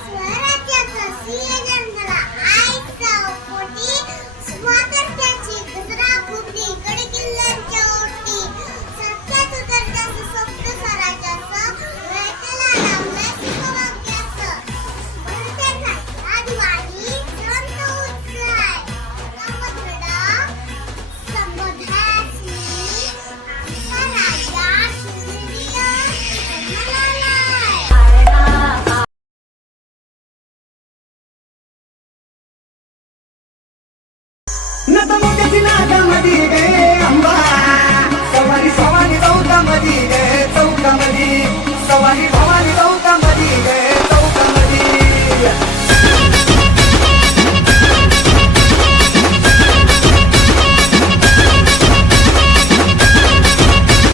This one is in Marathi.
स्वराज्याचा सिंहगड झाला आईचा पोटी, स्वातंत्र्याची गजरा फुटली गड किल्ल्यांच्या ओटी. सत्यात उतरत्याचं स्वप्न स्वराज्याचं, रयतेला लावलंय सुखभाग्याचं. भरते नाही दिवाळी जिवंत उठलाय रामधडा संबोधायची. आमचा राजा सूर्य जन्मलालाय. नतमोक्याची नागामध्ये गे अंबा